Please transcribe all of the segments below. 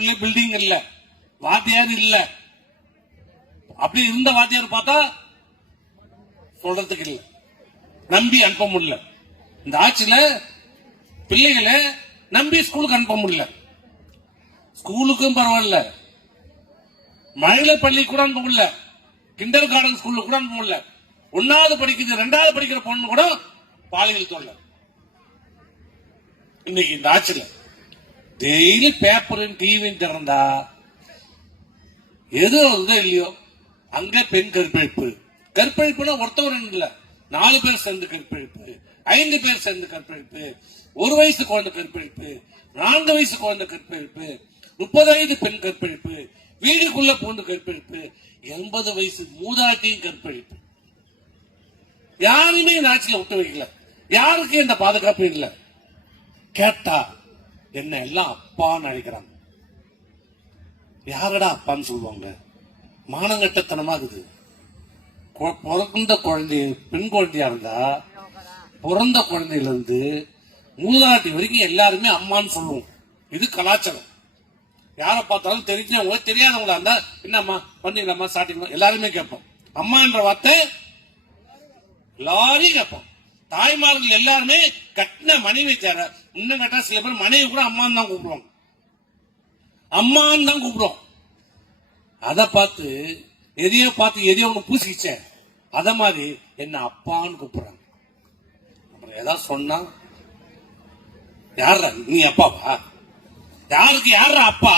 ஸ்கூல்ல பில்டிங் இல்ல, வாத்தியார் இல்ல. அப்படி இருந்த வாத்தியார் பார்த்தா சொல்றதுக்கு இல்ல, நம்பி அனுப்ப முடியல. இந்த ஆட்சியில பிள்ளைகளை நம்பி ஸ்கூலுக்கு அனுப்ப முடியல. ஸ்கூலுக்கும் பரவாயில்ல, மழலை பள்ளி கூட அனுப்ப முடியல, கிண்டர் கார்டன் ஸ்கூல்ல கூட அனுப்ப முடியல. 1வது படிக்குது 2வது படிக்கிற பொண்ணு கூட பாலியல் தொல்லை. இன்னைக்கு இந்த ஆட்சியில டெய்லி பேப்பரும் டிவியும் திறந்தா எது வருதோ இல்லையோ அங்க பெண் கற்பழிப்பு. கற்பழிப்புனா ஒருத்தவர் இல்ல, 4 பேர் சேர்ந்து கற்பழிப்பு, 5 பேர் சேர்ந்து கற்பழிப்பு, 1 வயசு குழந்தை கற்பழிப்பு, 4 வயசு குழந்தை கற்பழிப்பு, 30 வயது பெண் கற்பழிப்பு, வீடுக்குள்ள பூண்டு கற்பழிப்பு, 80 வயசு மூதாட்டியும் கற்பழிப்பு. யாருமே இந்த ஆட்சியில விட்டு வைக்கல. யாருக்கு இந்த பாதுகாப்பு இல்ல. கேட்டா என்ன எல்லாம் அப்பான்னு நினைக்கிறாங்க. யாரடா அப்பான்னு சொல்லுவாங்க? மானங்கட்டத்தனமாகுது. பிறந்த குழந்தை பெண் குழந்தையா இருந்தா பிறந்த குழந்தையில இருந்து மூதாட்டி வரைக்கும் எல்லாருமே அம்மான்னு சொல்லுவோம். இது கலாச்சாரம். யாரை பார்த்தாலும் தெரிஞ்சவங்க தெரியாதவங்களா இருந்தா என்னம்மா பண்ணீங்களாம்மா சாட்டிங்களா எல்லாருமே கேட்போம். அம்மான்ற வார்த்தை எல்லாரையும் கேட்போம். தாய்மார்கள் எல்லாருமே கட்டின மனைவி தேர இன்னும் கேட்டா சில பேர் மனைவி கூட அம்மான்னு தான் கூப்பிடுவாங்க, அம்மான்னு தான் கூப்பிடுவோம். அதை பார்த்து எதையோ ஒண்ணு பூசிக்கிச்ச அத மாதிரி என்ன அப்பான்னு கூப்பிடுறாங்க. அப்புறம் ஏதாவது சொன்னா யாரா நீ அப்பாவா? யாருக்கு யாரா அப்பா?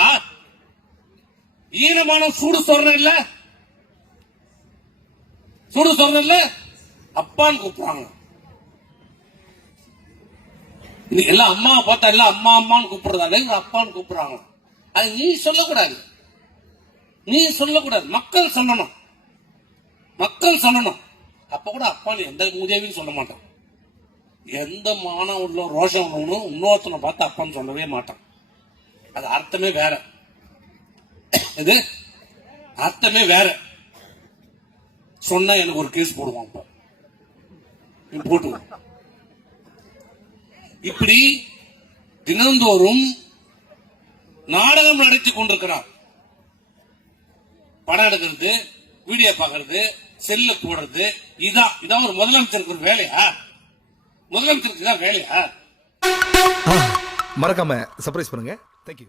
ஈனமான சூடு சொல்ற இல்ல, சூடு சொல்ற இல்ல, அப்பான்னு கூப்பிடுறாங்க. எல்லாம் அம்மா பார்த்தா எல்லாம் அம்மா அம்மான்னு கூப்பிடுறதால அப்பான்னு கூப்பிடுறாங்க. அது நீ சொல்லக்கூடாது, நீ சொல்லக்கூடாது, மக்கள் சொல்லணும், மக்கள் சொல்லணும். அப்ப கூட அப்பான்னு எந்த உதவியும் சொல்ல மாட்டான். எந்த மானம் உள்ள ரோஷம் உள்ளவனும் இன்னொருத்தனை பார்த்து அப்பான்னு சொல்லவே மாட்டான். அது அர்த்தமே வேற, இது அர்த்தமே வேற. சொன்னா எனக்கு ஒரு கேஸ் போடுவான், அப்ப போட்டுவான். இப்படி தினந்தோறும் நாடகம் நடத்தி கொண்டிருக்கிறார். படம் எடுக்கிறது, வீடியோ பாக்குறது, செல்ல போடுறது, இதான் ஒரு முதலமைச்சருக்கு ஒரு வேலையா? முதலமைச்சருக்கு தான் வேலையா? மறக்காம சர்ப்ரைஸ் பண்ணுங்க. தேங்க்யூ.